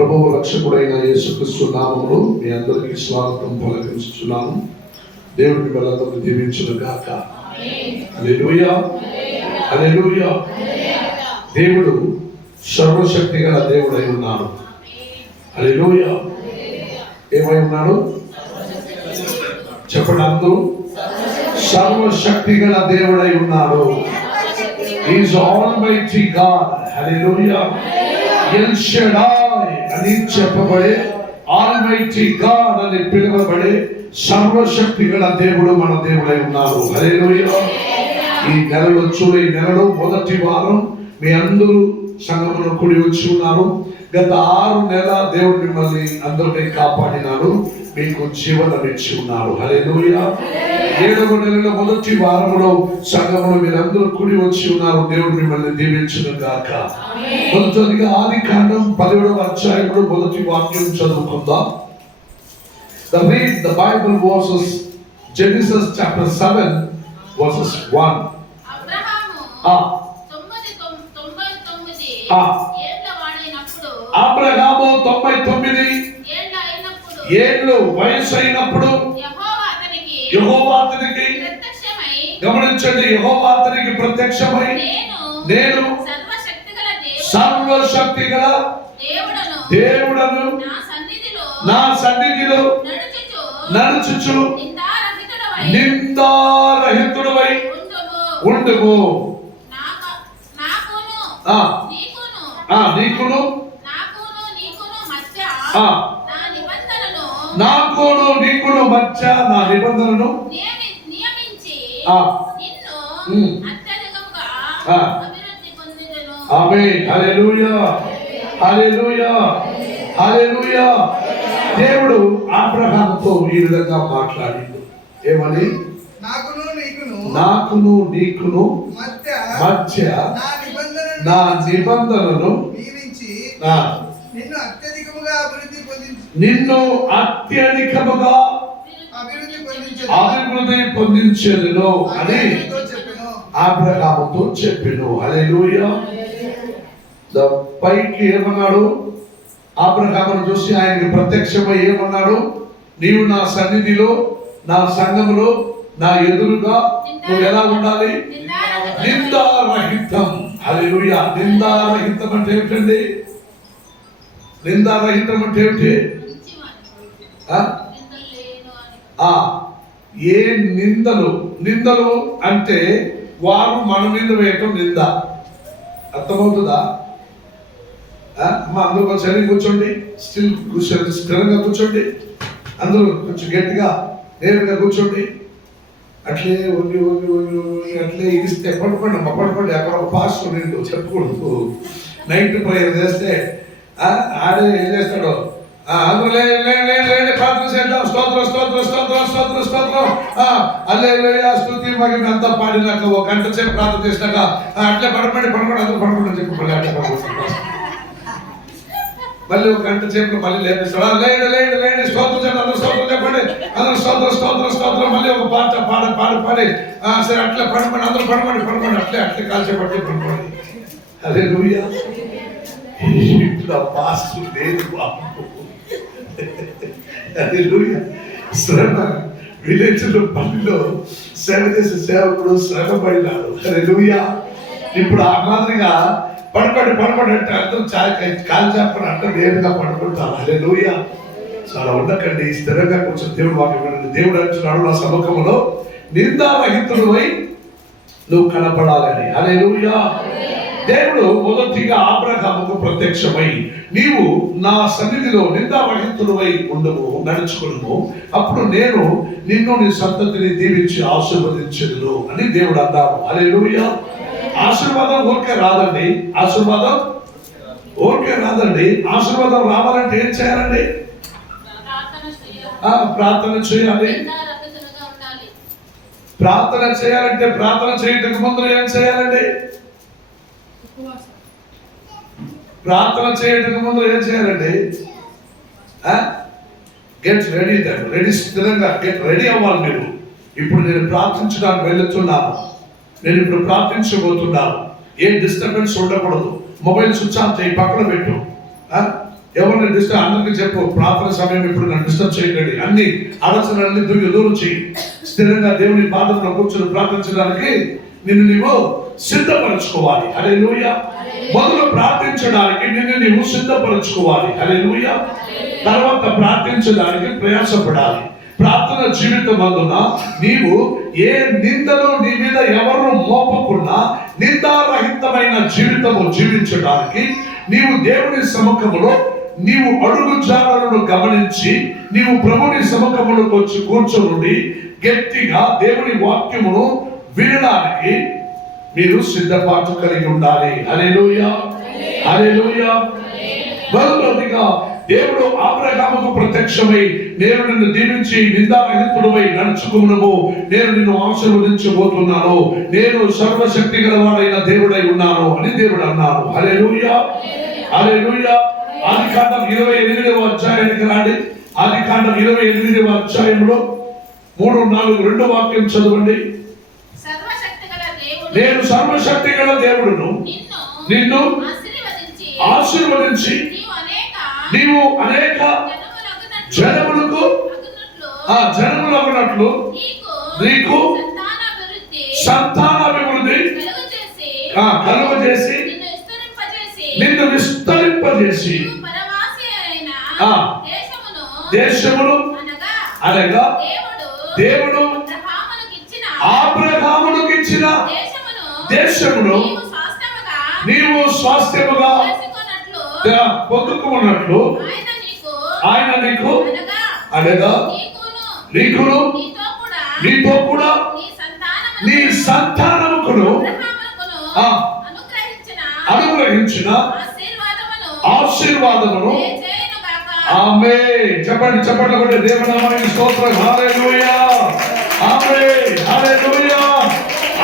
ప్రభువు రక్షకుడైన యేసుక్రీస్తు నామములో మీ అందరికీ స్వాగతం పలికిస్తున్నాను. దేవుడి మిమ్మల్ని దీవించును గాక. హల్లెలూయా, హల్లెలూయా. దేవుడు సర్వశక్తి గల దేవుడై ఉన్నాడు. హల్లెలూయా. ఏమై ఉన్నాడు చెప్పండి అందరూ. సర్వశక్తి గల దేవుడై ఉన్నాడు. He is Almighty God. Hallelujah. El Shaddai అని చెప్పబడే Almighty God అని పిలువబడే సర్వశక్తి గల దేవుడు మన దేవుడై ఉన్నారు. హల్లెలూయా. ఈ నెలలో ఈ నెలలో మొదటి వారం మీ అందరూ సంఘములో కూడి వచ్చి ఉన్నారు. గత 6 నెలల దేవుడు మిమ్మల్ని అందరినీ కాపాడినాడు, మీకు జీవనం ఇచ్చి ఉన్నారు. హల్లెలూయా. 7వ నెలలో మొదటి వారంలో సంఘములో మీరందరూ కూడి వచ్చి ఉన్నారు. దేవుడు మిమ్మల్ని దీవించును గాక. మొదటిగా ఆదికాండం 17వ అధ్యాయంలో మొదటి వాక్యం చదువుకుందాం. The Bible verses Genesis chapter 7 verses 1. Abraham 99 ఏళ్ళు వయసు అయినప్పుడు యెహోవా అతనికి గమనించండి, యెహోవా అతనికి ప్రత్యక్షమై నేను సర్వశక్తి గల దేవుడను నా సన్నిధిలో నడుచుచు నిందారహితుడవై ఉండుము. నీకును నాకును నీకును మధ్య నా నిబంధనను ఆమేన్. హల్లెలూయా, హల్లెలూయా, హల్లెలూయా. దేవుడు అబ్రహాముతో ఈ విధంగా మాట్లాడిండు. ఏమని? నాకును నీకును మధ్య నా నిబంధనను నిన్ను అత్యధికముగా అభివృద్ధి పొందించెదను అని అబ్రహాముతో చెప్పెను. హల్లెలూయా. పైకి ఏమన్నాడు? అబ్రహామును చూసి ఆయనకి ప్రత్యక్షమై ఏమన్నాడు? నీవు నా సన్నిధిలో, నా సంఘములో, నా ఎదురుగా నువ్వు ఎలా ఉండాలి? నిందారహితం. హల్లెలూయా. నిందారహితం అంటే ఏమిటండి? నిందారహితం అంటే ఏమిటి? ఏ నిందలు అంటే వారు మన మీద వేయటం నింద. అర్థమవుతుందా? అమ్మా అందరూ కొంచెం కూర్చోండి, స్థిరంగా కూర్చోండి. అందరూ కొంచెం గట్టిగా నేరుగా కూర్చోండి. అట్లే వంగి వంగి వంగి వంగి అట్లే ఇస్తే పడుకోండి అమ్మ, పడుకోండి. అక్కడ ఒక పాస్టర్ నిండు చెప్పకూడదు. నైట్ ప్రేయర్ చేస్తే ఆడే ఏం చేస్తాడు? అందరూ లేండి ప్రార్థన చేద్దాం, స్తోత్రం స్తోత్రం స్తోత్రం స్తోత్రం స్తోత్రం, హల్లెలూయా స్తుతి మహిమ అంతా పాడినాక ఒక గంట సేపు ప్రార్థన చేసినాక అట్లే పడుకోండి అందరూ పడుకోండి చెప్పి మళ్ళీ అట్లా పడుకుంటాం. మళ్ళీ ఒక గంట సేపు మళ్ళీ లేపిస్తాడు. లేండి స్తోత్రం చెప్పండి, అందరూ స్తోత్రం చెప్పండి, అందరూ స్తోత్రం స్తోత్రం స్తోత్రం. మళ్ళీ ఒక పాట పాడి సరే అట్లా పడుకోండి, అందరూ పడుకోండి అట్లే కాల్చేపట్టి పడుకోండి. హల్లెలూయా. ఇప్పుడు ఆ పాస్టర్ లేదు బాబు. శ్రమ విలేజ్ లో పల్లిలో సేవ చేసే సేవకుడు శ్రమ పడినాడు. హల్లెలూయా. ఇప్పుడు ఆ మాదిరిగా పడుకోండి అంటే అర్థం కాలు చెప్పని అర్థం నేరుగా పడుకుంటాను. హల్లెలూయా. చాలా ఉండకండి, స్థిరంగా కూర్చొని దేవుడు వాక్యం. దేవుడు అంటున్నాడు, నా సముఖంలో నిందారహితుడవై నువ్వు కనపడాలని. హల్లెలూయా. దేవుడు మొదటిగా అబ్రహాముకు ప్రత్యక్షమై నీవు నా సన్నిధిలో నిందారహితుడవై ఉండము, నడుచుకును, అప్పుడు నేను నిన్ను నీ సంతతిని దీవించి ఆశీర్వదించెదను అని దేవుడు అన్నాడు. హల్లెలూయా. ఆశీర్వాదం ఊరికే రాదండి. ఆశీర్వాదం రావాలంటే ఏం చేయాలండి? ప్రార్థన చేయాలి. ప్రార్థన చేయాలంటే ప్రార్థన చేయటకు ముందు ఏం చేయాలండి? ప్రార్థన చేయడానికి ముందు ఏం చేయాలండి? గెట్ రెడీ స్థిరంగా గెట్ రెడీ అవ్వాలి మీరు. ఇప్పుడు నేను ప్రార్థించడానికి వెళ్తున్నాను, నేను ఇప్పుడు ప్రార్థించబోతున్నాను. ఏ డిస్టర్బెన్స్ ఉండకూడదు. మొబైల్ స్విచ్ ఆఫ్ చేయి, పక్కన పెట్టు. ఎవరిని డిస్టర్బ్, అందరికీ చెప్పు ప్రార్థన సమయం ఇప్పుడు నన్ను డిస్టర్బ్ చేయకండి, అన్ని ఆలోచనలన్నీ దూరం చేయి, స్థిరంగా దేవుని పాదంలో కూర్చొని ప్రార్థించడానికి నిన్ను నీవు సిద్ధపరచుకోవాలి. హల్లెలూయా. మొదలు ప్రార్థించడానికి నిన్ను నీవు సిద్ధపరచుకోవాలి. హల్లెలూయా. తర్వాత ప్రార్థించడానికి ప్రయాసపడాలి. ప్రార్థన జీవితం అందున నీవు ఏ నిందలు నీ మీద ఎవరు మోపకుండా నిందారహితమైన జీవితము జీవించడానికి నీవు దేవుని సముఖములో నీవు అడుగు జాడలను గమనించి నీవు ప్రభుని సముఖములోకి వచ్చి కూర్చొని గట్టిగా దేవుని వాక్యమును వినడానికి మీరు సిద్ధపాటు కలిగి ఉండాలి. హల్లెలూయా, హల్లెలూయా. మొదటిగా దేవుడు అబ్రహాముకు ప్రత్యక్షమై, నేను నిన్ను దీవించి నిందారహితుడవై నడుచుకున్నాము, నేను నిన్ను ఆశీర్వదించబోతున్నాను, నేను సర్వశక్తి గలవాడైన దేవుడై ఉన్నాను అని దేవుడు అన్నాడు. హల్లెలూయా, హల్లెలూయా. ఆదికాండం 28వ అధ్యాయానికి రండి. ఆదికాండం 28వ అధ్యాయంలో 3-4 రెండో వాక్యం చదవండి. నేను సర్వశక్తి గల దేవుడును, నిన్ను ఆశీర్వదించి నీవు అనేక జనములకు నీకు సంతానాభివృద్ధి కలుగజేసి నిన్ను విస్తరింపజేసి దేశమును అనగా దేవుడు అబ్రహామునకు ఇచ్చిన దేశమును నీవు స్వాస్థ్యముగా పొందుకున్నట్లు ఆయన నీకు అనగా నీకును నీతో కూడా నీ సంతానముకును అనుగ్రహించిన ఆశీర్వాదమును ఆమేన్. చెప్పండి చెప్పండి ఒకటి దేవుని నామానికి స్తోత్రం. హల్లెలూయా, ఆమేన్, హల్లెలూయా.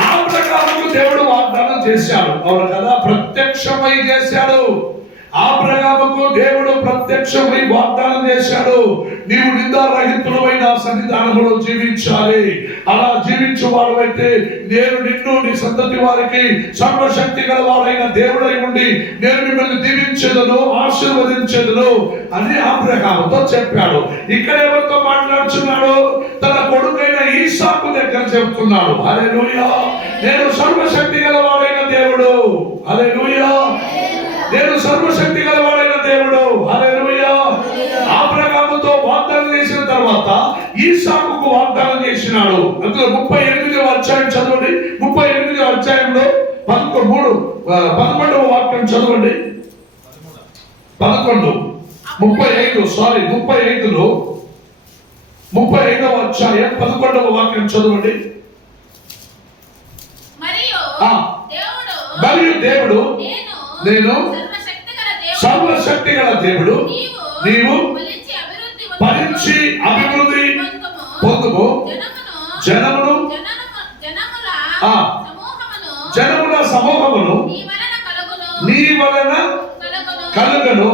అబ్రహాముకు దేవుడు వాగ్దానం చేశాడు, అవును కదా, ప్రత్యక్షమై చేశాడు. అబ్రహాముకు దేవుడు ప్రత్యక్షమై వాగ్దానం చేశాడు, నీవు నిందారహితుడవై నా సన్నిధానంలో జీవించాలి. అలా జీవించువాడవైతే నేను నిన్ను నీ సంతతి వారికి సర్వశక్తి గల వారైన దేవుడై ఉండి నేను మిమ్మల్ని దీవించేదను, ఆశీర్వదించేదను అని అబ్రహాముతో చెప్పాడు. ఇక్కడ ఎవరితో మాట్లాడుతున్నాడు? తన కొడుకైన ఈసాకు దగ్గర చెప్తున్నాడు. హల్లెలూయా. నేను సర్వశక్తి గల వారైన దేవుడు. హల్లెలూయా. నేను సర్వశక్తి గలవాడైన దేవుడు. హల్లెలూయా. అబ్రహాముతో వాగ్దానం చేసిన తర్వాత ఈసాకుకు వాగ్దానం చేసినాడు. అందులో 38వ అధ్యాయం చదవండి. 38వ అధ్యాయంలో 11వ వాక్యం చదవండి. 35వ అధ్యాయం 11వ వాక్యం చదవండి. మరియు దేవుడు నేను సర్వశక్తి గల దేవుడు, నీవు ఫలించి అభివృద్ధి పొందుము, జనముల సమూహమును నీ వలన కలుగను.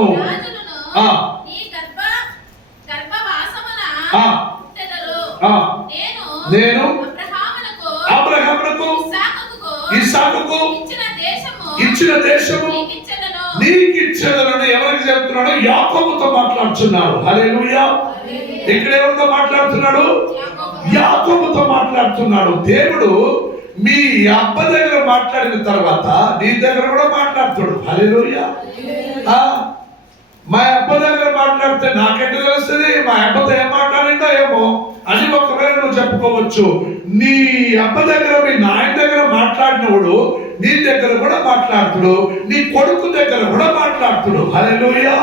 నేను అబ్రహామునకు ఇస్సాకుకు ఇచ్చిన దేశము నీకు ఇచ్చేదనని ఎవరికి చెప్తున్నాడు? యాకోబుతో మాట్లాడుతున్నాడు. హల్లెలూయా. ఇక్కడ ఎవరితో మాట్లాడుతున్నాడు? యాకోబుతో మాట్లాడుతున్నాడు. దేవుడు మీ అబ్బ దగ్గర మాట్లాడిన తర్వాత నీ దగ్గర కూడా మాట్లాడుతాడు. హల్లెలూయా. మా అబ్బ దగ్గర మాట్లాడితే నాకెంత తెలుస్తుంది? మా అబ్బతో ఏం మాట్లాడిందో ఏమో అని ఒకవేళ నువ్వు చెప్పుకోవచ్చు. నీ అబ్బ దగ్గర మీ నాయన దగ్గర మాట్లాడినప్పుడు నీ దగ్గర కూడా మాట్లాడుతుడు, నీ కొడుకు దగ్గర కూడా మాట్లాడుతుడు. హల్లెలూయా.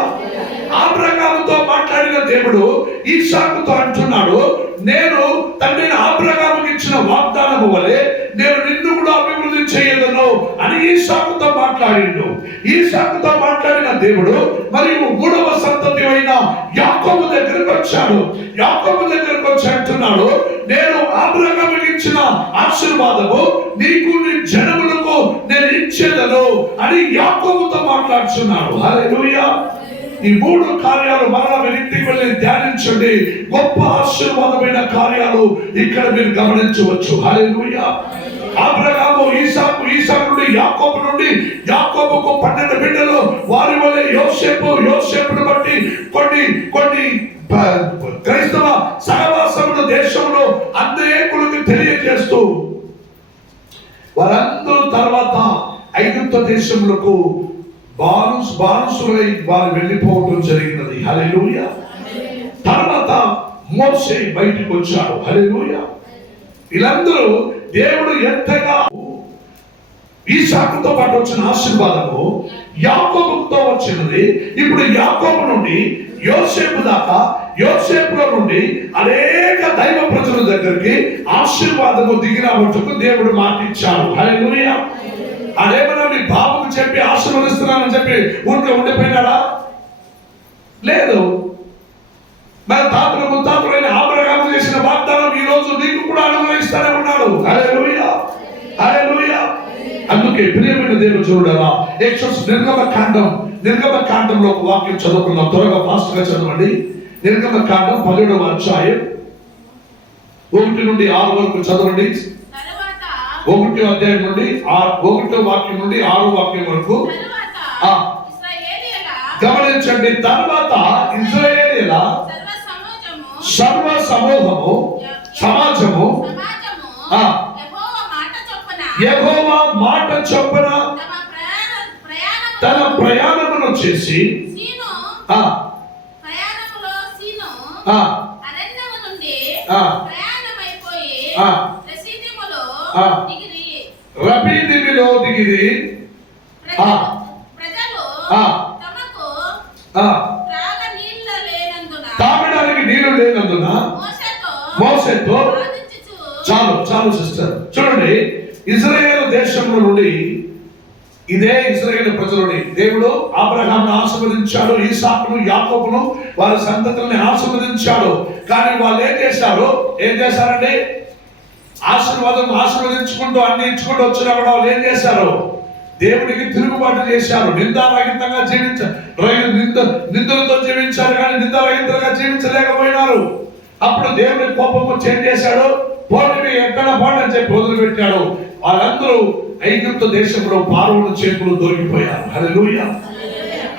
అబ్రహాముతో మాట్లాడిన దేవుడు ఈసాకుతో అంటున్నాడు, నేను తండ్రి అబ్రహాముకి ఇచ్చిన వాగ్దానము వలె నేను నిన్ను కూడా అభివృద్ధి చేయదను అని ఈసాకుతో మాట్లాడిండు. ఈసాకుతో మాట్లాడిన దేవుడు మరియు 3వ సంతతి అయిన యాకోబు దగ్గరకు వచ్చాడు. యాకోబు దగ్గరకు వచ్చి అంటున్నాడు, నేను అబ్రహాముకి ఇచ్చిన ఆశీర్వాదము నీకు నీ జనములకు నేను ఇచ్చేదను అని యాకోబుతో మాట్లాడుతున్నాడు. హల్లెలూయా. ఈ 3 కార్యాలు మరలా మీరు ఇంటికి వెళ్ళి ధ్యానించండి. గొప్ప ఆశీర్వాదమైన కార్యాలు ఇక్కడ మీరు గమనించవచ్చు. హల్లెలూయా. అబ్రహాము ఇస్సాకు, ఇస్సాకు నుండి యాకోబు నుండి యాకోబుకు 12 బిడ్డలు, వారి వలె యోసేపును బట్టి కొన్ని క్రైస్తవ సహవాసముల దేశంలో అనేకులకు తెలియజేస్తూ వారందరూ తర్వాత ఐగుప్తు దేశములకు బానిసలై వారు వెళ్ళిపోవడం జరిగినది. హల్లెలూయా. తర్వాత మోషే బయటికి వచ్చాడు. హల్లెలూయా. వీళ్ళందరూ దేవుడు ఎంతగా ఈసాకుతో పాటు వచ్చిన ఆశీర్వాదము యాకోబుతో వచ్చినది. ఇప్పుడు యాకోబు నుండి యోసేపు దాకా, యోసేపులో నుండి అనేక దైవ ప్రజల దగ్గరికి ఆశీర్వాదము దిగి రావటకు దేవుడు మాటిచ్చాడు. హల్లెలూయా. అదేమన్నా నీ బాబుకు చెప్పి ఆశీర్వదిస్తున్నానని చెప్పి ఊరికే ఉండిపోయినాడా? లేదు. మన తాతలు ముత్తాతలైన అబ్రహాము చేసిన వాగ్దానం ఈ రోజు నీకు కూడా అనుగ్రహిస్తానే ఉన్నాడు. హల్లెలూయా. హల్లెలూయా. అందుకే ప్రియమైన దేవుడు చూడరా, నిర్గమకాండంలో ఒక వాక్యం చదువుకుందాం. త్వరగా ఫాస్ట్ గా చదవండి. నిర్గమకాండం 17వ అధ్యాయం 1 నుండి 6 వరకు చదవండి. 1వ అధ్యాయం నుండి 1వ వాక్యం నుండి 6వ వాక్యం వరకు గమనించండి. తర్వాత ఇశ్రాయేలీయుల సర్వ సమూహము సమాజము యెహోవా మాట చొప్పున తన ప్రయాణమును చేసి రబీదిమిలో దిగిరి. తాగడానికి నీళ్లు లేనందున మోసేతో చాలు సిస్టర్ చూడండి. ఇశ్రాయేలు దేశంలో నుండి, ఇదే ఇశ్రాయేలు ప్రజలని దేవుడు అబ్రహామును ఆశీర్వదించాడు, ఈసాకును యాకోబును వారి సంతతుల్ని ఆశీర్వదించాడు. కానీ వాళ్ళు ఏం చేశారండి? ఆశీర్వదించుకుంటూ అన్ని ఇచ్చుకుంటూ వచ్చినప్పుడు వాళ్ళు ఏం చేశారు? దేవుడికి తిరుగుబాటు చేశారు. నిందారహితంగా నిందలతో జీవించారు, కానీ నిందారహితంగా జీవించలేకపోయినారు. అప్పుడు దేవుడి కోపం వచ్చి ఏం చేశాడు? పోటీ ఎక్కడ పోటని చెప్పి వదిలిపెట్టాడు. వాళ్ళందరూ ఐగుప్తు దేశంలో ఫారోను చేతులు దొరికిపోయారు. హల్లెలూయా.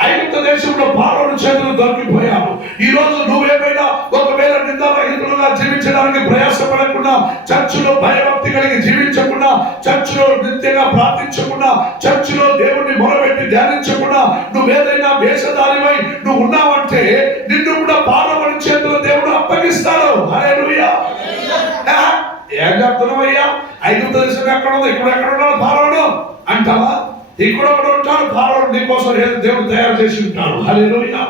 ఐగుప్తు దేశంలో ఫారోను చేతులు దొరికిపోయారు. ఈ రోజు నువ్వేమైనా ఒకవేళ నిందారహితులుగా జీవించడానికి ప్రయాసపడకుండా, చర్చిలో భయభక్తి కలిగి జీవించకుండా, చర్చిలో నిత్యంగా ప్రార్థించకుండా, చర్చిలో దేవుణ్ణి మొరబెట్టి ధ్యానించకుండా నువ్వేదైనా వేషధారివై నువ్వు ఉన్నావంటే నిన్ను కూడా ఫారోను చేతులు దేవుడు అప్పగిస్తాడు. హల్లెలూయా. ఏం చెప్తున్నావయ్యా? ఐగుప్తు దేశం ఎక్కడ ఉందో, ఇక్కడ ఎక్కడ ఉన్నాడు ఫారోను అంటావా? ఇక్కడ ఒకడు ఉంటాడు ఫారోను, నీకోసం దేవుడు తయారు చేసి ఉంటాడు. హల్లెలూయా.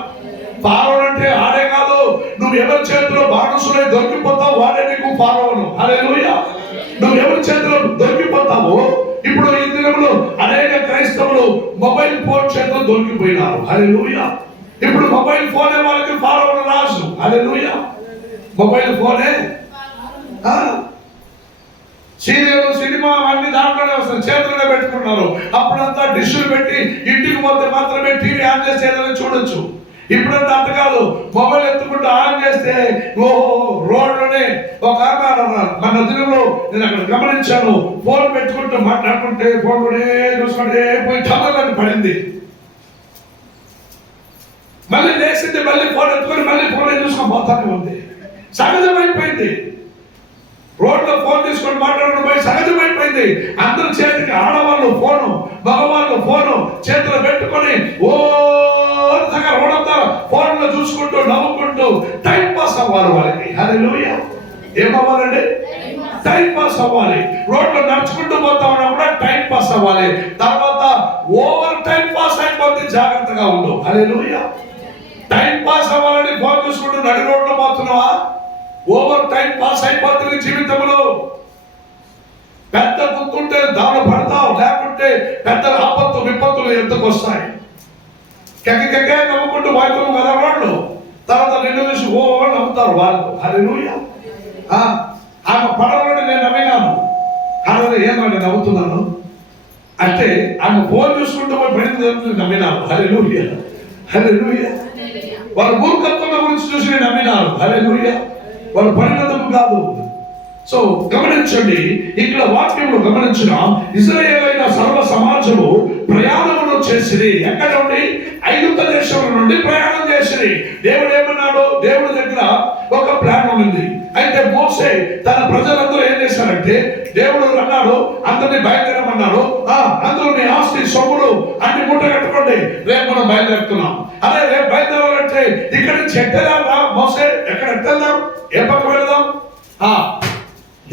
ఫారోను అంటే ఆడే కాదు, నువ్వు ఎవరి చేతిలో బానిసలై దొరికిపోతావు వాడే నీకు ఫారోను. హల్లెలూయా. నువ్వు ఎవరి చేతిలో దొరికిపోతావో, ఇప్పుడు ఈ దినంలో అనేక క్రైస్తవులు మొబైల్ ఫోన్ చేతిలో దొరికిపోయినారు. హల్లెలూయా. ఇప్పుడు మొబైల్ ఫోనే వాళ్ళకి ఫారోను రాజు. హల్లెలూయా. మొబైల్ ఫోనే సీరియల్ సినిమా అన్ని దాంట్లోనే వస్తుంది, చేతులుగా పెట్టుకున్నారు. అప్పుడంతా డిష్లు పెట్టి ఇంటికి పోతే మాత్రమే టీవీ ఆన్ చేసి ఏదైనా చూడొచ్చు. ఇప్పుడంతా అంత కాదు, మొబైల్ ఎత్తుకుంటూ ఆన్ చేస్తే రోడ్లోనే ఒక మన దినంలో నేను అక్కడ గమనించాను, ఫోన్ పెట్టుకుంటూ మాట్లాడుకుంటే ఫోన్లోనే చూసుకుంటే పోయి టమలని పడింది. మళ్ళీ లేచింది, మళ్ళీ ఫోన్ ఎత్తుకొని మళ్ళీ ఫోన్ చూసుకొని పోతానే ఉంది. సహజమైపోయింది. రోడ్లో ఫోన్ తీసుకొని మాట్లాడడం పోయి సహజమైపోయింది. అందరి చేతికి ఆడవాళ్ళు ఫోను, మగవాళ్ళు ఫోను చేతిలో పెట్టుకొని రోడ్డంతా ఫోన్లో చూసుకుంటూ నవ్వుకుంటూ టైం పాస్ అవ్వాలి వాళ్ళకి. హల్లెలూయా. ఏమవ్వాలండి? టైం పాస్ అవ్వాలి. రోడ్లో నడుచుకుంటూ పోతా ఉన్నప్పుడు టైం పాస్ అవ్వాలి. తర్వాత ఓవర్ టైం పాస్ అయిపోతే జాగ్రత్తగా ఉండు. హల్లెలూయా. టైం పాస్ అవ్వాలని ఫోన్ చూసుకుంటూ నడి రోడ్లో పోతున్నావా? ఓవర్ టైం పాస్ అయిపోతుంది జీవితంలో. పెద్ద గుర్తుంటే దాని పడతావు, లేకుంటే పెద్ద విపత్తులు ఎందుకు వస్తాయి? కెక్కే నవ్వుకుంటూ పోతాము కదా వాళ్ళు. తర్వాత నిన్ను చూసి నవ్వుతారు వాళ్ళు. హల్లెలూయా. ఆమె పడవలని నేను నమ్మినాను. కానీ ఏమని నవ్వుతున్నాను అంటే ఆమె ఫోన్ చూసుకుంటూ పోయి పడింది నమ్మినాను. హల్లెలూయా. హల్లెలూయా. వాళ్ళ మూర్ఖత్వం గురించి చూసి నేను నమ్మినాను. హల్లెలూయా. వాళ్ళ పరిణతం కాదు. సో గమనించండి, ఇక్కడ వాక్యంలో గమనించిన ఇశ్రాయేలీయుల సర్వ సమాజము ప్రయాణమును వచ్చేసిరి. ఎక్కడ నుండి? ఐగుప్తు దేశం నుండి ప్రయాణం చేసిరి. దేవుడు ఏమన్నాడు? దేవుడి దగ్గర ఒక ప్లాన్ ఉంది. అయితే మోసే తన ప్రజలందరూ ఏం చేశారంటే, దేవుడు అన్నాడు అందరినీ బయలుదేరమన్నాడు. అందరూ నీ ఆస్తి సొమ్ములు అన్ని మూట కట్టుకోండి, రేపు మనం బయలుదేరుతున్నాం. అదే రేపు బయలుదేరాలంటే ఇక్కడ నుంచి ఎట్టెళ్ళాలా? మోసే ఎక్కడ ఎట్టెళ్దాం? ఏ పక్క వెళ్దాం?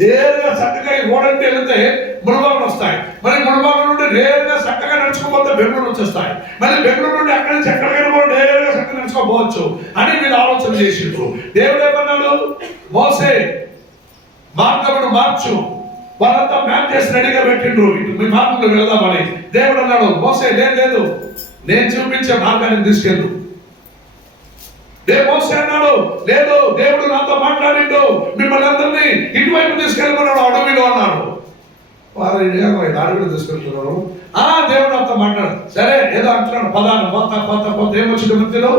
నేరుగా చక్కగా ఈ ఓడంటే వెళితే మునుబాబులు వస్తాయి. మరి మునుబాబు నుండి నేరుగా చక్కగా నడుచుకోపోతే బెంగళూరు వచ్చేస్తాయి. మరి బెంగళూరు నుండి అక్కడి నుంచి ఎక్కడికైనా కూడా నేరుగా చక్కగా నడుచుకోపోవచ్చు అని వీళ్ళు ఆలోచన చేసిండ్రు. దేవుడు ఏమన్నాడు? మోసే మార్గమును మార్చు. వాళ్ళంతా మ్యాప్ చేసి రెడీగా పెట్టిండ్రు, ఇటు మీ మార్గంలో వెళదామని. దేవుడు అన్నాడు, మోసే లేదు, నేను చూపించే మార్గాన్ని తీసుకెళ్ళు. మోసే అన్నాడు, లేదు, దేవుడు నాతో మాట్లాడిండు, మిమ్మల్ని అందరినీ ఇటువైపు తీసుకెళ్ళమన్నాడు, అడవిలో అన్నాడు. వారు అడవిలో తీసుకెళ్తున్నారు. దేవుడు నాతో మాట్లాడు. సరే ఏదో అంటున్నాడు, పదాలు పోత ఏమొచ్చింది మధ్యలో?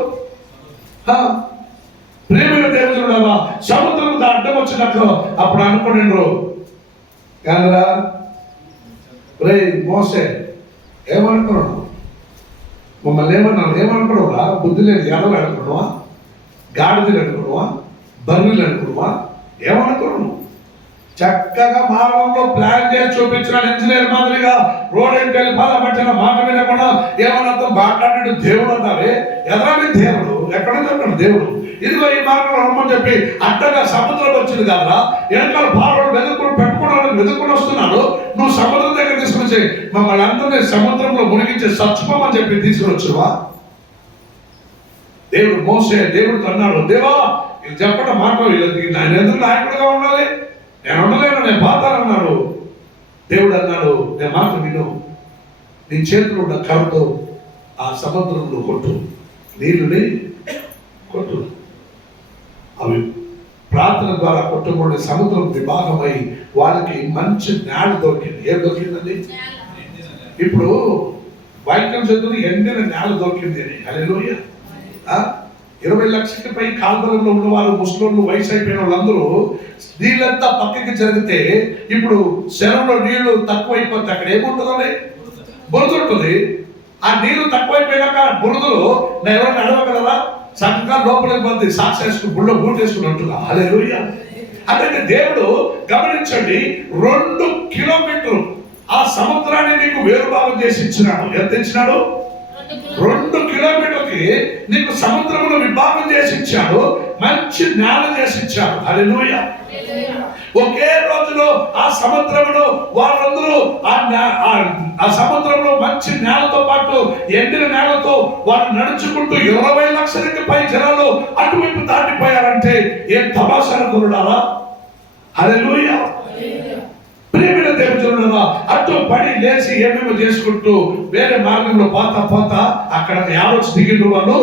ప్రేమైన దేవుడు సముద్రం అడ్డం వచ్చినట్లు అప్పుడు అనుకునిండ్రు కదరా. రే మోసే ఏమనుకున్నాడు? మమ్మల్ని ఏమనుకున్నావురా? బుద్ధి లేదు, ఎడవ అనుకున్నావా? గాడిదలు అనుకున్నావా? బర్రెలు అనుకున్నావా? ఏమనుకున్నావు? చక్కగా మార్గంలో ప్లాన్ చేసి చూపించిన ఇంజనీర్ మాదిరిగా రోడ్ ఎంటెళ్ళి బాధపట్టిన మాట వినకుండా ఏమన్నా మాట్లాడాడు దేవుడు అన్నారే. ఎదరాని దేవుడు ఎక్కడ చెప్పాడు? దేవుడు ఇదిగో ఈ మార్గంలో రమ్మని చెప్పి అడ్డగా సముద్రం వచ్చింది కదరా. వెనకాల బారులు వెతుక్కుని వస్తున్నాడు. నువ్వు సముద్రం దగ్గర తీసుకొచ్చి మమ్మల్ని అందరినీ సముద్రంలో మునిగించే చచ్చిపోమని చెప్పి తీసుకుని వచ్చువా? దేవుడు మోసే దేవుడితో అన్నాడు, దేవా ఇది చెప్పడం మాట నేను ఎందుకు నాయకుడిగా ఉండాలి? నేను ఉండలేను, నేను పోతానన్నాడు. దేవుడు అన్నాడు, నేను మాట విను, నీ చేతులు ఉన్న కర్రతో ఆ సముద్రంలో కొట్టు, నీళ్ళని కొట్టు. అవి ప్రార్థన ద్వారా కొట్టుకుంటే సముద్రం విభాగమై వాళ్ళకి మంచి నేల దొరికింది. ఏం దొరికిందండి? ఇప్పుడు వైద్యం చదువు ఎండిన నేల దొరికింది అని. హల్లెలూయా. 20 లక్షలకి పై కాల్వలలో ఉన్న వాళ్ళు, ముస్లింలు, వయసు అయిపోయిన వాళ్ళందరూ నీళ్ళంతా పక్కకి జరిగితే ఇప్పుడు శరంలో నీళ్లు తక్కువైపోతే అక్కడ ఏముంటుందండి? బురద ఉంటుంది. ఆ నీళ్లు తక్కువైపోయినాక బురదలో ఎవరైనా నడవగలరా? చక్కగా లోపలికి మంది సాక్స్ వేసుకుని బుళ్ళ బూట్ వేసుకున్నట్టుగా. హల్లెలూయా. అంటే దేవుడు గమనించండి, 2 కిలోమీటర్లు ఆ సముద్రాన్ని నీకు వేరుభాగం చేసి ఇచ్చినాడు. ఎంత ఇచ్చినాడు? 2 కిలోమీటర్లకి నీకు సముద్రంలో విభాగం చేసి ఇచ్చాడు, మంచి నేల చేసి ఇచ్చాడు. హల్లెలూయా. ఒకే రోజులో ఆ సముద్రంలో వాళ్ళందరూ ఆ సముద్రంలో మంచి నేలతో పాటు ఎండిన నేలతో వాళ్ళు నడుచుకుంటూ 20 లక్షలకి పై జనాలు అటువైపు దాటిపోయారంటే ఏం తమాషా కొనుడారా? హల్లెలూయా. ప్రియమైన దేవుడున్నారా, అటు పడి లేచి ఏమేమో చేసుకుంటూ వేరే మార్గంలో పోతా అక్కడ ఎవరొచ్చి దిగిండ్రు? వాళ్ళు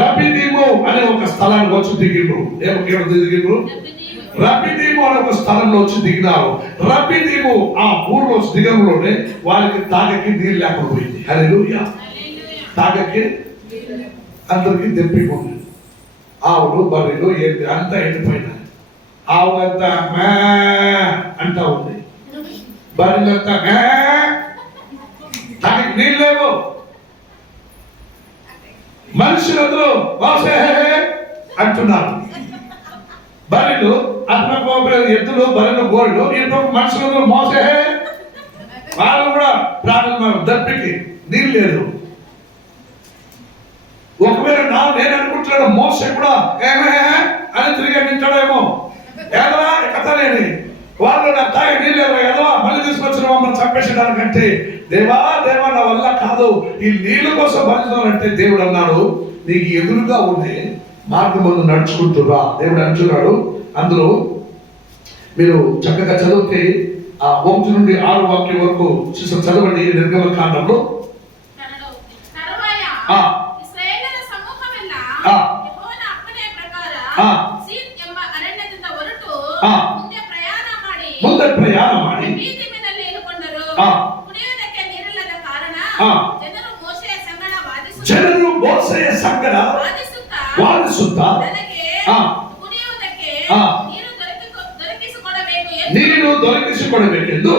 రబిదీము అనే ఒక స్థలానికి వచ్చి దిగిండ్రు. దిగిండ్రు రబిదీము అనే ఒక స్థలంలో వచ్చి దిగినారు. రబిదీము ఆ ఊర్లో వచ్చి దిగంలోనే వాళ్ళకి తాగకి నీళ్ళు లేకుండా పోయింది. హల్లెలూయా. తాగకి అందరికి దెప్పిపోయింది. ఆవులు బర్రెలు అంతా ఎండిపోయినాయి. ఆవులంతా మే అంటా ఉంది, బర్రెలంతా మే, దానికి నీళ్ళు లేవు. మనుషులందరూ వాసే అంటున్నారు. బర్రెలు అట్లా ఎద్దులు, బర్రెలు, గోళ్ళు, ఇంట్లో మనుషులందరూ మోసే, వాళ్ళు కూడా ప్రారంభం దప్పికి నీళ్ళు లేదు. ఒకవేళ నేను అనుకుంటున్నాడు మోసే కూడా అని తిరిగి నింటాడేమో. ఎదవా కథలేని వాళ్ళు నా తాగి నీళ్ళు ఎదవా మళ్ళీ తీసుకొచ్చిన మమ్మల్ని చంపేసేదానికంటే దేవా నా వల్ల కాదు, ఈ నీళ్ళ కోసం భరించాలంటే దేవుడు అన్నాడు, నీకు ఎదురుగా ఉండే మార్గం నడుచుకుంటురా. దేవుడు అంటున్నాడు. అందులో మీరు చక్కగా చదివితే ఆ 1 నుండి 6 వాక్యం వరకు చదవండి. నిర్గమకాండంలో ಮುಂದೆ ಪ್ರಯಾಣ ಮಾಡಿ ಜನರು ಮೋಸೆಯ ಸಂಗಡ ವಾದಿಸುತ್ತಾ ನೀನು ದೊರಕಿಸಿಕೊಡಬೇಕೆಂದು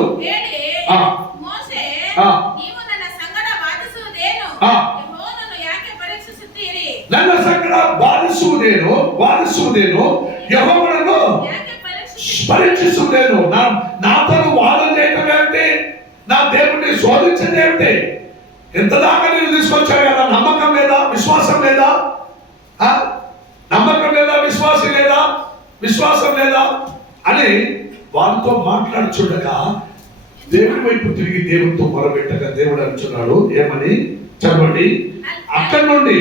ನನ್ನ ಸಂಗಡ ವಾದಿಸುವುದೇನು, ಯೆಹೋವನನ್ನು పరీక్షిస్తుందేను. నాతో వాదన చేయటం ఏమిటి, నా దేవుడిని శోధించడం ఏమిటి? ఎంత దాకా నేను తీసుకొచ్చాను కదా, నమ్మకం లేదా, విశ్వాసం లేదా? నమ్మకం లేదా, విశ్వాసం లేదా అని వారితో మాట్లాడుచుండగా దేవుడి వైపు తిరిగి దేవుడితో మొరబెట్టగా దేవుడు అంటున్నాడు ఏమని చదవండి. అక్కడి నుండి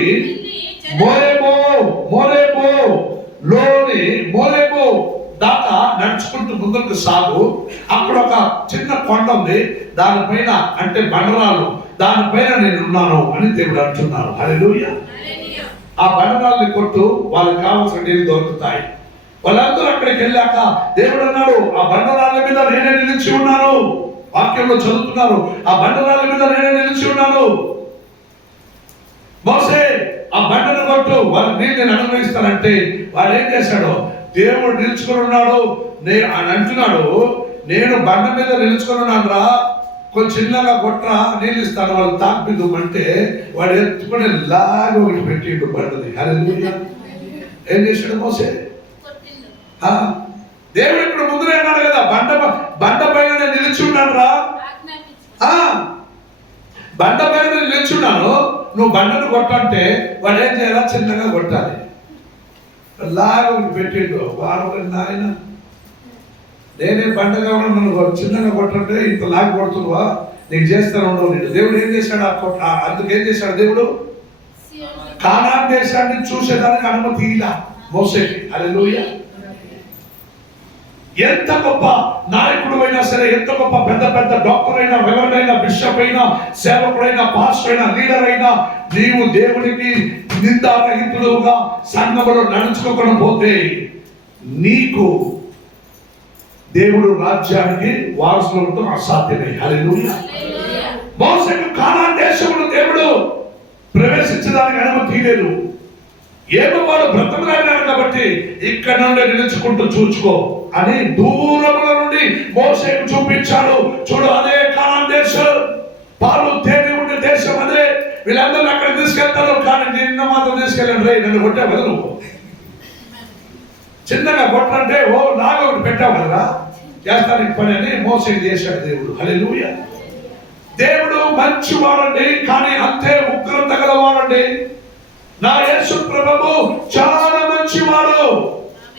మోరేబో దాకా నడుచుకుంటూ ముందుకు సాగు. అక్కడ ఒక చిన్న కొండ ఉంది, దానిపైన అంటే బండరాలు, దానిపైన నేను ఉన్నాను అని దేవుడు అంటున్నాడు. హల్లెలూయా. ఆ బండరాల్ని కొట్టు, వాళ్ళకి కావాల్సిన నీళ్ళు దొరుకుతాయి. వాళ్ళందరూ అక్కడికి వెళ్ళాక దేవుడు అన్నాడు, ఆ బండరాళ్ళ మీద నేనే నిలిచి ఉన్నాను. వాక్యంలో చదువుతున్నారు, ఆ బండరాళ్ళ మీద నేనే నిలిచి ఉన్నాను. మోసే ఆ బండను కొట్టు, వాళ్ళ నీళ్ళు నేను అనుగ్రహిస్తానంటే వాడు ఏం చేశాడు? దేవుడు నిలుచుకొని ఉన్నాడు అని అంటున్నాడు, నేను బండ మీద నిలుచుకొని ఉన్నాను రా, కొంచెం చిన్నగా కొట్రా నీళ్ళు ఇస్తాను వాళ్ళు తాపిద్దామంటే వాడు ఎత్తుకుని లాగా ఒకటి పెట్టిండు బండది. హల్లెలూయా. ఏం చేశాడు మోసే? దేవుడు ఇప్పుడు ముందునే అన్నాడు కదా, బండ పైన నేను నిలిచి ఉన్నాను రా, బండ పైన నిలిచి ఉన్నాను, నువ్వు బండను కొట్టంటే వాడు ఏం చేయాలా? చిన్నగా కొట్టాలి. లాగా ఒకటి పెట్టిండు. వాడు నాయన నేనే బండగా ఉన్నా, నన్ను చిన్నగా కొట్టంటే ఇంత లాగా కొడుతున్నావా, నీకు చేస్తాను ఉండవు నేను. దేవుడు ఏం చేశాడు? అందుకేం చేశాడు దేవుడు? కానాన్ దేశాన్ని చూసేదానికి అనుమతి ఇలా మోసేకి. హల్లెలూయా. ఎంత గొప్ప నాయకుడు అయినా సరే, ఎంత గొప్ప పెద్ద డాక్టర్ అయినా, రెవరెండ్ అయినా, బిషప్ అయినా, సేవకుడైనా, పాస్టర్ అయినా, లీడర్ అయినా, నీవు దేవుడికి నిందారహితుడుగా సంఘములో నడుచుకోకుండా పోతే నీకు దేవుడు రాజ్యానికి వారసులు ఉండటం అసాధ్యమే. హల్లెలూయా. మోసేకు కానాన్ దేశంలో దేవుడు ప్రవేశించడానికి అనుమతి లేదు. ఏమో వాడు బ్రతకలేనాడు కాబట్టి ఇక్కడ నుండి నిలుచుకుంటూ చూచుకో అని దూరముల నుండి మోసేకు చూపించాడు. చూడు, అదే కానాన్ దేశం, పాలు తేనె ఉండే దేశం అదే. వీళ్ళందరూ అక్కడ తీసుకెళ్తారు, కానీ నిన్న మాత్రం తీసుకెళ్ళండి రే, నన్ను కొట్టే బదులు చిన్నగా కొట్టంటే ఓ నాగా ఒకటి పెట్టావు కదా, చేస్తానికి పని అని మోసేకు చేశాడు దేవుడు. హల్లెలూయా. దేవుడు మంచివాడండి, కానీ అంతే ఉగ్రత గలవాడండి. నా యేసు ప్రభువు చాలా మంచివాడు,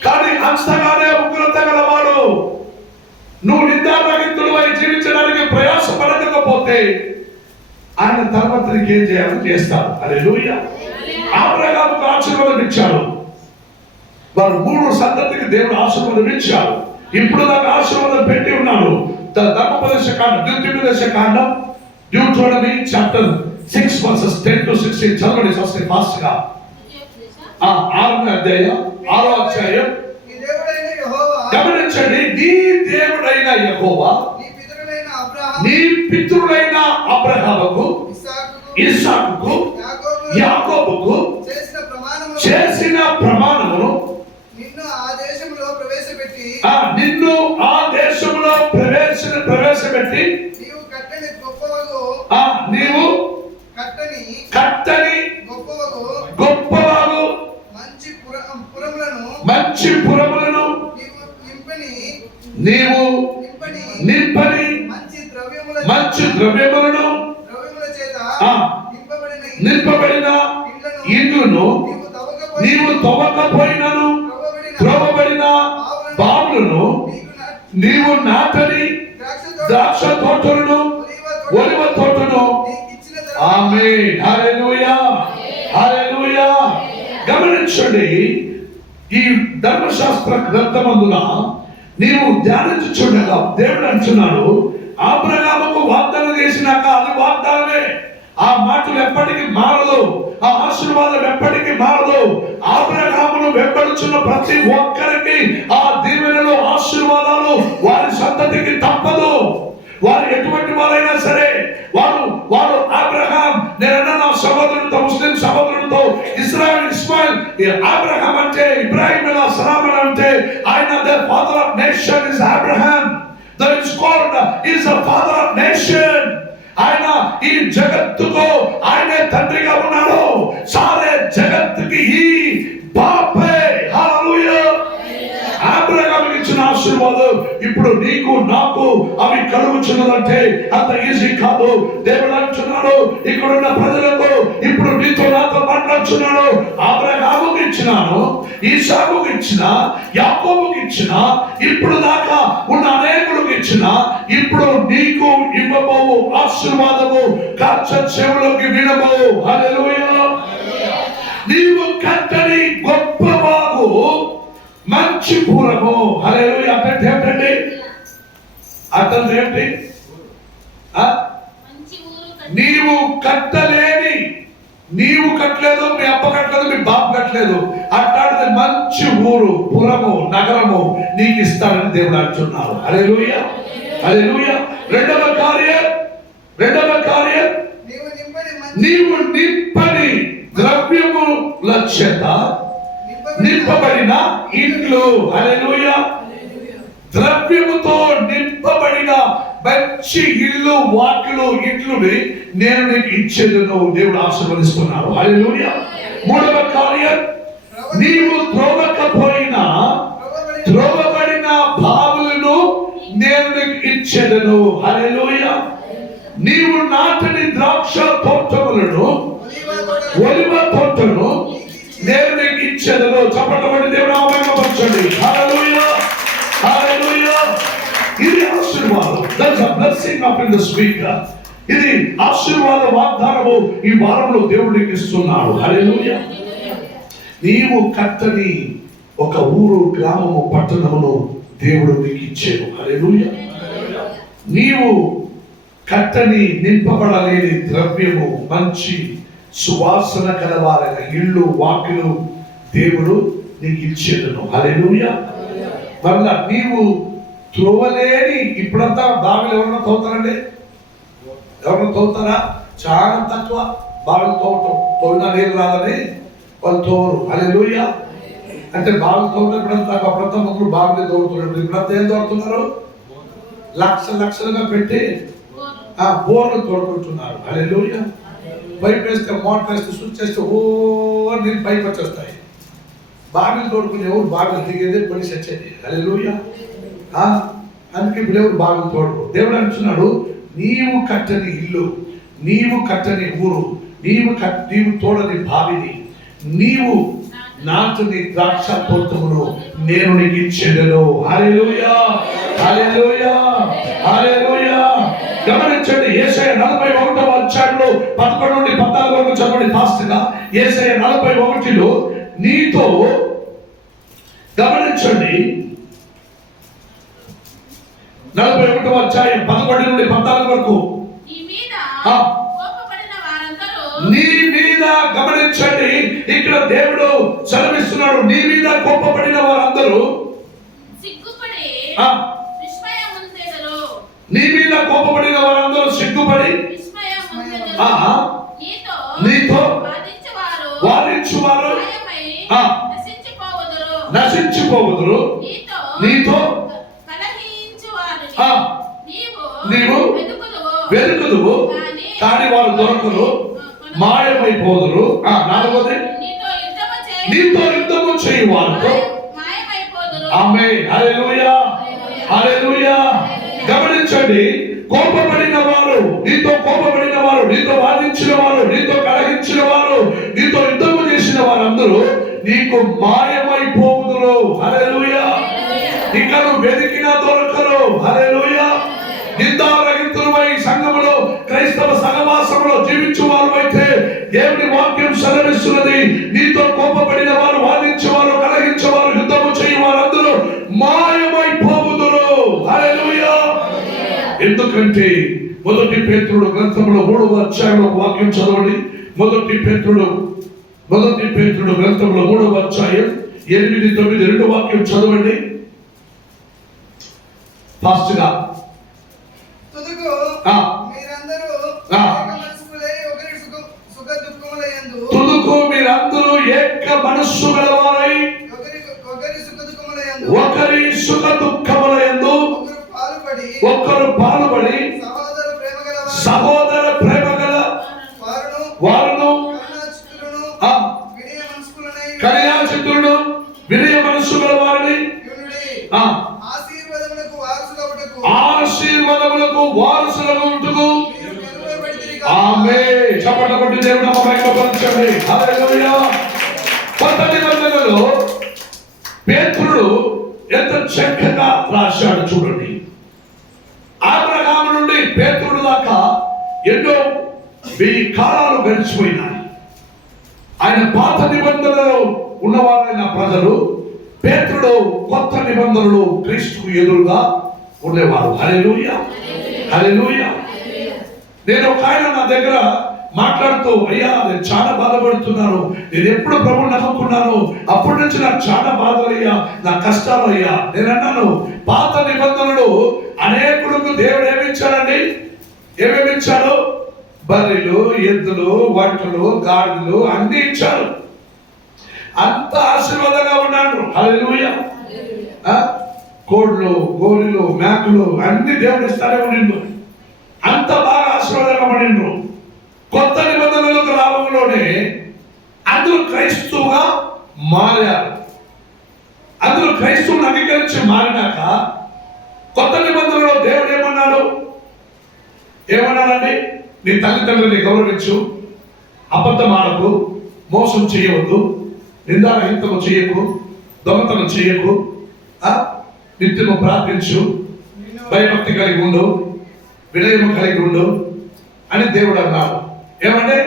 కానీ అంతగానే ఉగ్రత గలవాడు. నువ్వు నిందారహితుడివై జీవించడానికి ప్రయాసపడకపోతే ఆయన తర్వాత నీకు ఏం చేయాలో చేస్తాడు. హల్లెలూయా. అబ్రహాముకు ఆశీర్వాదం ఇచ్చాడు. వారు 3 సంతతికి దేవుడు ఆశీర్వాదం ఇచ్చాడు. ఇప్పుడు నాకు ఆశీర్వాదం పెట్టి ఉన్నాడు. ధర్మోపదేశ కాండం, ద్వితీయోపదేశ కాండం, డ్యూటెరోనమీ చాప్టర్ 6 verses 10 to 16 చదవండి వస్తే ఫాస్ట్ గా. 6వ అధ్యాయం. గమనించండి, నీ దేవుడైన యెహోవా నీ పితరులైన అబ్రహాముకు, ఇస్సాకుకు, యాకోబుకు చేసిన ప్రమాణమును నిన్ను ఆ దేశంలో ప్రవేశపెట్టి నీవు కట్టని గొప్పవాగు మంచి పురములను నీవు నింపని మంచి ద్రవ్యములను నింపబడిన ఇల్లును నీవు తవ్వకపోయినను, త్రోవబడిన బావులను నీవు నాటని ద్రాక్ష తోటలను, ఒలివ తోటను. ఆమేన్. హల్లెలూయా. హల్లెలూయా. గమనించండి, ఈ ధర్మశాస్త్ర గ్రంథమందున నీవు ధ్యానించుచుండగా దేవుడు అంటున్నాడు, అబ్రహాముకు వాగ్దానం చేసినాక అది వాగ్దానమే. ఆ మాటలు ఎప్పటికీ మారదు, ఆ ఆశీర్వాదం ఎప్పటికీ మారదు. అబ్రహామును వెంబడుచున్న ప్రతి ఒక్కరికి ఆ దీవెనలు, ఆశీర్వాదాలు వారి సంతతికి తప్పదు. వారు ఎటువంటి వారైనా సరే, వారు అబ్రహాం, నేనన్నా నా సహోదరునితో, ముస్లిం సహోదరునితో, ఇస్మాయిల్ అబ్రహాం అంటే, ఇబ్రాహిం అలైహిస్సలాం అంటే ఆయన the father of nation is Abraham. That is called is the father of nation. ఆయన ఈ జగత్తుకు ఆయనే తండ్రిగా ఉన్నాడు. సారే జగత్ నీకు నాకు అవి కలుగుచున్నదంటే అంత ఈజీ కాదు. దేవుడు అంటున్నాడు ఇక్కడున్న ప్రజలకు, ఇప్పుడు నీతో నాతో మాట్లాడుచున్నాడు. అబ్రహాముకి ఇచ్చినాను, ఈసాకుకి ఇచ్చిన, యాకోబుకి ఇచ్చిన, ఇప్పుడు దాకా ఉన్న అనేకులకు ఇచ్చిన, ఇప్పుడు నీకు ఇవ్వబోవు ఆశీర్వాదము కాచ చెవులోకి వినబోవు. హల్లెలూయా. నీవు కట్టని గొప్ప వాగు, మంచి పురము. హల్లెలూయా. అంటే ఏంటండి అర్థం ఏంటి? నీవు కట్టలేని, నీవు కట్టలేదు, మీ అప్ప కట్టలేదు, మీ బాబు కట్టలేదు, అట్లాంటిది మంచి ఊరు, పురము, నగరము నీకు ఇస్తాడని దేవుడు అంటున్నాడు. హల్లెలూయా. హల్లెలూయా. రెండవ కార్యం నీవు నింపని ద్రవ్యముల చేత నింపబడిన ఇల్లు. హల్లెలూయా. ద్రవ్యముతో నింపబడిన మంచి ఇల్లు, వాకిలు, ఇంట్లుని నేను నీకు ఇచ్చేదను దేవుడు ఆశీర్వదిస్తున్నాడు. హల్లెలూయా. మూడవ కార్యం నీవు త్రోవకపోయినా త్రోవబడిన బావులను నేను నీకు ఇచ్చేదను. హల్లెలూయా. నీవు నాటని ద్రాక్ష తోటములను, ఒలివ తోటను నేను నీకు ఇచ్చేదను. చప్పటబడి దేవుడు ఆమోదించండి. హల్లెలూయా. హల్లెలూయా. ఇది ఆశీర్వాదం. That's a blessing up in the speaker. ఇది ఆశీర్వాద వాగ్దానము ఈ వారంలో దేవుడికి ఇస్తున్నాడు. హల్లెలూయా. నీవు కట్టని ఒక ఊరు, గ్రామము, పట్టణమును దేవుడు నీకు ఇచ్చేను. హల్లెలూయా. నీవు కట్టని, నింపబడలేని ద్రవ్యము, మంచి సువాసన కలవారైన ఇళ్ళు, వాకిలు దేవుడు నీకు ఇచ్చేదను. హల్లెలూయా. మళ్ళా నీవు త్రోవలేని, ఇప్పుడంతా బావిలు ఎవరన్నా తవ్వుతారండి? ఎవరన్నా తవ్వుతారా? చాలా తక్కువ. బావిలు తవ్వినా నీళ్ళు రాదని వాళ్ళు తోరు. హల్లెలూయా. అంటే బావిలు తవ్వుతారు. అప్పుడంతా ముగ్గురు బావిలు తవ్వుతున్నారు. ఇప్పుడంతా ఏం తవ్వుతున్నారు? లక్షలుగా పెట్టి బోర్లు తోడుకుంటున్నారు. హల్లెలూయా. పైప్ వేస్తే, మోటార్ వేస్తే, స్విచ్ చేస్తే ఓ నీళ్ళు పైకి వచ్చేస్తాయి. బావిలు తోడుకుని ఎవరు బావిలు దిగేది, పని చచ్చేది. హల్లెలూయా. అందుకే ఇప్పుడు ఎవరు బావిలు తోడు. దేవుడు అంటున్నాడు నీవు కట్టని ఇల్లు, నీవు కట్టని ఊరు, నీవు తోడని బావిని, నీవు నాటుని ద్రాక్ష తోటమును నేను నీకు ఇచ్చేదను. హల్లెలూయా. హల్లెలూయా. హల్లెలూయా. గమనించండి, యేషయా 41వ అధ్యాయంలో 11 నుండి 14 వరకు చదవండి ఫాస్ట్గా. యేషయా 41లో నీతో, గమనించండి, 41వ అధ్యాయం 11 నుండి 14 వరకు నీ మీద, గమనించండి, ఇక్కడ దేవుడు సెలవిస్తున్నాడు, నీ మీద కోపపడిన వారందరూ నీ మీద కోపపడిన వారందరూ సిగ్గుపడి నీతో వాదించువారు నశించిపోవుదురు. నీతో నీవు వెతుకుదువు కానీ వారు దొరకరు, మాయమైపోదురు. నాలుగోది నీతో యుద్ధము చేయువారు. ఆమేన్. హల్లెలూయా. హల్లెలూయా. గమనించండి, కోపపడిన వారు, నీతో కోపపడిన వారు, నీతో వాదించిన వారు, నీతో కలహించిన వారు, నీతో యుద్ధము చేసిన వారందరూ నీకు మాయమైపోవుదురు. హల్లెలూయా. ఇక నువ్వు వెతికినా దొరకరు. హల్లెలూయా. నిందారహితులమై సంఘములో, క్రైస్తవ సహవాసములో జీవించువారు అయితే దేవుని వాక్యం సెలవిస్తున్నది, నీతో కోపపడిన వారు, వాదించేవారు, కలహించేవారు, యుద్ధము చేయువారు అందరూ మాయమైపోవుదురు. హల్లెలూయా. ఎందుకంటే మొదటి పేతురు గ్రంథంలో 3వ అధ్యాయంలో వాక్యం చదవండి. మొదటి పేతురు గ్రంథంలో 3వ అధ్యాయం 8, 9 2 వాక్యం చదవండి ఫాస్ట్ గా. తుదుకు మీరందరూ ఏక మనస్సు గలవారై ఒకరి సుఖ దుఃఖములందు ఒకరు పాలుపడి సహోదర ప్రేమ గల వారును కన్యాచిత్రుడు వినయ మనస్సు గల వారిని కొట్టి దేవుడు మహిమపరచండి. హల్లెలూయా. కొత్త నిబంధనలో పేతురుడు ఎంత చక్కగా రాశాడు చూడండి. అబ్రహాము నుండి పేతురుడు దాకా ఎన్నో 1000 కాలాలు గడిచిపోయినాయి. ఆయన పాత నిబంధనలో ఉన్నవారైన ప్రజలు, పేతురుడు కొత్త నిబంధనలు క్రీస్తుకు ఎదురుగా ఉండేవారు. హల్లెలూయా, హల్లెలూయా. నేను ఒక ఆయన నా దగ్గర మాట్లాడుతూ, అయ్యా నేను చాలా బాధపడుతున్నాను, నేను ఎప్పుడు ప్రభువుని నమ్ముకున్నాను, అప్పటి నుంచి నాకు చాలా బాధలు అయ్యా, నా కష్టాలు అయ్యా. నేను అన్నాను, పాత నిబంధనలు అనేకులకు దేవుడు ఏమిచ్చాడండి? ఏమేమి ఇచ్చాడు? బర్రెలు, ఎద్దులు, వంటలు, గాడిదలు అన్ని ఇచ్చాడు. అంత ఆశీర్వాదంగా ఉన్నాడు. హల్లెలూయా. కోళ్ళు, గోరులు, మేకలు అన్ని దేవుడు ఇస్తానే ఉండిండు. అంత బాగా ఆశీర్వాదంగా పడిండ్రు. కొత్త నిబంధనలకు రావడంలోనే అందరూ క్రైస్తవుగా మారారు. అందరూ క్రైస్తవుని అంగీకరించి మారినాక కొత్త నిబంధనలో దేవుడు ఏమన్నాడు? ఏమన్నాడండి? నీ తల్లిదండ్రులని గౌరవించు, అబద్ధం ఆడకు, మోసం చేయవద్దు, నిందారహితము చేయకు, దొంగతనం చేయకు, నిత్యము ప్రార్థించు, భయభక్తి కలిగి ఉండు, వినయము కలిగి ఉండు అని దేవుడు అన్నాడు. ఏమంటే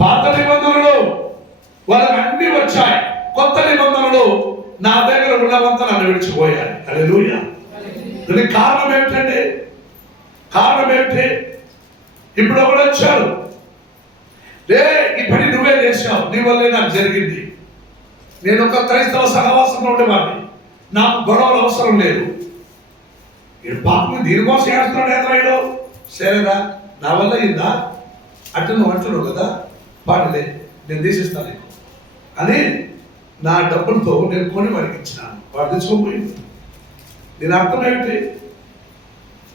పాత నిబంధనలు వాళ్ళకి అన్ని వచ్చాయి. కొత్త నిబంధనలు నా దగ్గర ఉన్నవంతా నన్ను విడిచిపోయాయి. హల్లెలూయా. దీనికి కారణం ఏమిటండి? కారణం ఏమిటి? ఇప్పుడు ఒకడు వచ్చాడు, లే ఈ పని నువ్వే చేశావు, నీ వల్లే నాకు జరిగింది, నేను ఒక క్రైస్తవ సహవాసంలో ఉండేవాడిని, నాకు గొడవలు అవసరం లేదు. ఈ పాపం దీనికోసం ఏడుస్తున్నాడు ఏదో సరేదా, నా వల్ల అయిందా అంటే నువ్వు అంటున్నావు కదా, పాటలే నేను తీసిస్తాను అని నా డబ్బులతో నేను కొని వాడికి ఇచ్చినాను. వాడు తెచ్చుకోపోయింది. దీని అర్థం ఏమిటి?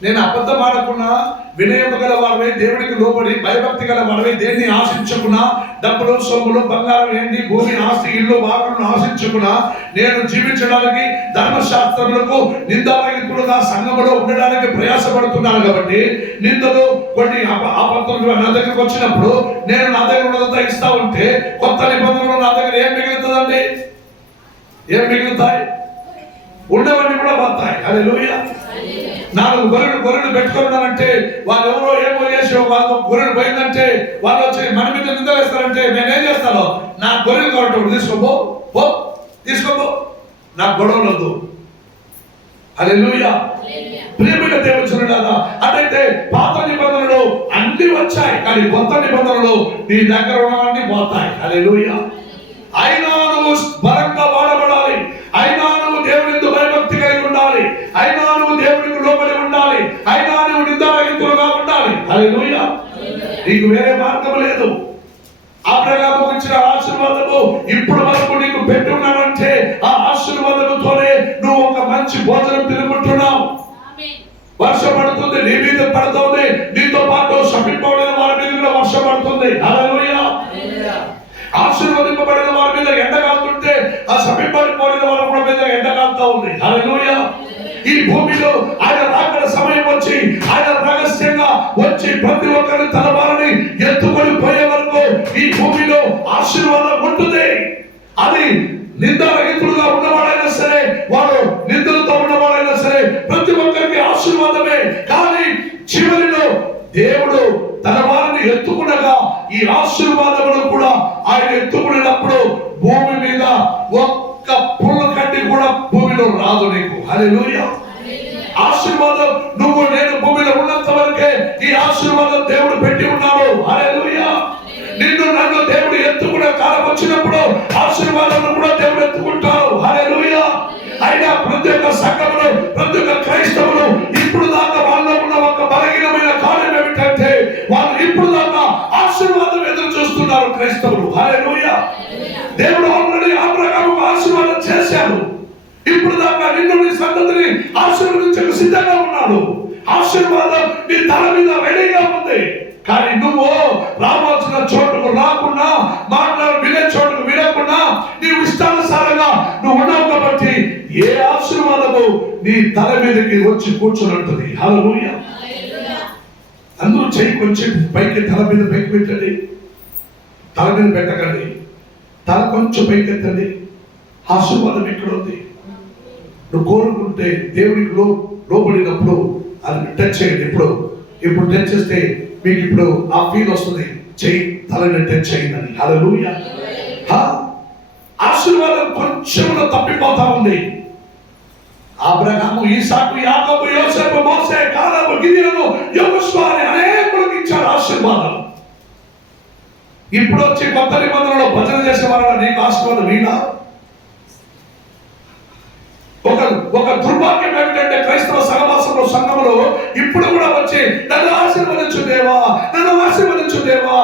నేను అబద్ధం ఆడకుండా, వినయము గల వాడవై, దేవుడికి లోబడి భయభక్తి గల వాడవై, దేన్ని ఆశించకున్నా, డబ్బులు, సొమ్ములు, బంగారం, ఎండి, భూమి, ఆస్తి, ఇల్లు, వాకులను ఆశించకున్నా, నేను జీవించడానికి, ధర్మశాస్త్రములకు నిందారహితుడుగా సంఘములో ఉండడానికి ప్రయాసపడుతున్నాను. కాబట్టి నిందలు కొన్ని అబద్ధులు నా దగ్గరకు వచ్చినప్పుడు నేను నా దగ్గర ఉన్నదంతా ఇస్తా ఉంటే కొత్త నిబంధనలు నా దగ్గర ఏం మిగులుతుందండి? ఏం మిగులుతాయి? ఉండవన్నీ కూడా పోతాయి. హల్లెలూయా. 4 గొర్రెలు పెట్టుకున్నానంటే వాళ్ళు ఎవరో ఏమో చేసి వాళ్ళు గొర్రెలు పోయిందంటే వాళ్ళు వచ్చి మన మీద నిందలేస్తారంటే నేనేం చేస్తాను? నా గొర్రెలు కాబట్టి తీసుకోబో, పో తీసుకోబో, నాకు గొడవలు వద్దు. హల్లెలూయా. ప్రియమైన దేవుని చూడాలా. అదైతే పాత నిబంధనలు అన్ని వచ్చాయి, కానీ కొత్త నిబంధనలు నీ దగ్గర ఉన్నవన్నీ పోతాయి. హల్లెలూయా. అయినా నువ్వు బలంగా వాడబడాలి, అయినా నువ్వు దేవుని భయభక్తి కలిగి ఉండాలి, అయినా నువ్వు దేవునికి లోబడి ఉండాలి, అయినా నువ్వు నిందారహితులుగా ఉండాలి. హల్లెలూయా. నీకు వేరే మార్గం లేదు. అబ్రహాము ఇచ్చిన ఆశీర్వాదము ఇప్పుడు వరకు నీకు పెట్టి ఉన్నానంటే ఆ ఆశీర్వాదముతోనే నువ్వు ఒక మంచి భోజనం తినుకుంటున్నావు. వర్షం పడుతుంది, నీ మీద పడుతుంది, నీతో పాటు సమీపమైన వారి మీద కూడా వర్షం పడుతుంది. హల్లెలూయా. ఆశీర్వదింపబడిన వారి మీద ఎండ కాలుతుంటే ఆ సమీపడిపోయిన వారి కూడా మీద ఎండ కాలుతా ఉంది. హల్లెలూయా. ఈ భూమిలో ఆయన రాకడ సమయం వచ్చి ఆయన రహస్యంగా వచ్చి ప్రతి ఒక్కరిని తన వారిని ఎత్తుకొని పోయే వరకు ఈ భూమిలో ఆశీర్వాదం ఉంటుంది. అది నిందారహితులుగా ఉన్నవాడైనా సరే, వాడు నిందలతో ఉన్నవాడైనా సరే, ప్రతి ఒక్కరికి ఆశీర్వాదమే. కానీ చివరిలో దేవుడు తన వారిని ఎత్తుకునగా ఈ ఆశీర్వాదములు కూడా ఆయన ఎత్తుకునేటప్పుడు భూమి మీద ఒక్క పుల్ల కడ్డి కూడా భూమిలో రాదు నీకు. హల్లెలూయా. ఆశీర్వాదం నువ్వు నేను భూమిలో ఉన్నంత వరకే ఈ ఆశీర్వాదం దేవుడు పెట్టి ఉన్నాడు. హల్లెలూయా. నిన్ను నన్ను దేవుడు ఎత్తుకునే కాలం వచ్చినప్పుడు ఆశీర్వాదం కూడా దేవుడు ఎత్తుకుంటాడు. హల్లెలూయా. అయినా ప్రతి ఒక్క సంఘములు, ప్రతి ఒక్క క్రైస్తవులు ఇప్పుడు దాకా వాళ్ళలో ఉన్న ఒక బలహీనమైన కార్యం ఏమిటంటే వాళ్ళు ఇప్పుడు దాకా ఆశీర్వాదం ఎదురు చూస్తున్నారు క్రైస్తవులు. హల్లెలూయా. దేవుడు ఆల్రెడీ అబ్రహాముకు ఆశీర్వాదం చేశాడు. ఇప్పుడు దాకా నిన్ను నీ సంతతిని ఆశీర్వదించకు సిద్ధంగా ఉన్నాడు. ఆశీర్వాదం నీ తల మీద రెడీగా ఉంది. కానీ నువ్వు రావాల్సిన చోటుకు రాకుండా, వినే చోటుకు వినకుండా, నీవు ఇష్టానుసారంగా నువ్వు ఉన్నావు కాబట్టి ఏ ఆశీర్వాదము నీ తల మీదకి వచ్చి కూర్చొని. హల్లెలూయా. అందరూ చేయి కొంచెం పైకి, తల మీద పైకి పెట్టండి. తల మీద పెట్టకండి, తల కొంచెం పైకెత్తండి. ఆశీర్వాదం ఎక్కడ ఉంది? నువ్వు కోరుకుంటే దేవుడికి లోబడినప్పుడు అది టచ్ చేయండి. ఇప్పుడు టచ్ చేస్తే మీకు ఇప్పుడు ఆ ఫీల్ వస్తుంది, చెయ్యి తలని టచ్ చేయండి. హల్లెలూయా. ఆశీర్వాదం కొంచెంలో తప్పిపోతా ఉంది. అబ్రహాము, ఇసాకు, యాకోబు, యోసేపు, మోసే, కాలేబు, గిదియోను, యెహోషువ అని అనేకులకు ఇచ్చాడు ఆశీర్వాదం. ఇప్పుడు వచ్చి కొత్త నిబంధనలో భజన చేసేవాళ్ళ నీకు ఆశీర్వాదం వీణా? ఒక దుర్భాగ్యం ఏమిటంటే క్రైస్తవ సహవాసంలో సంఘములో ఇప్పుడు కూడా వచ్చి నన్ను ఆశీర్వదించు దేవా, నన్ను ఆశీర్వదించు దేవా,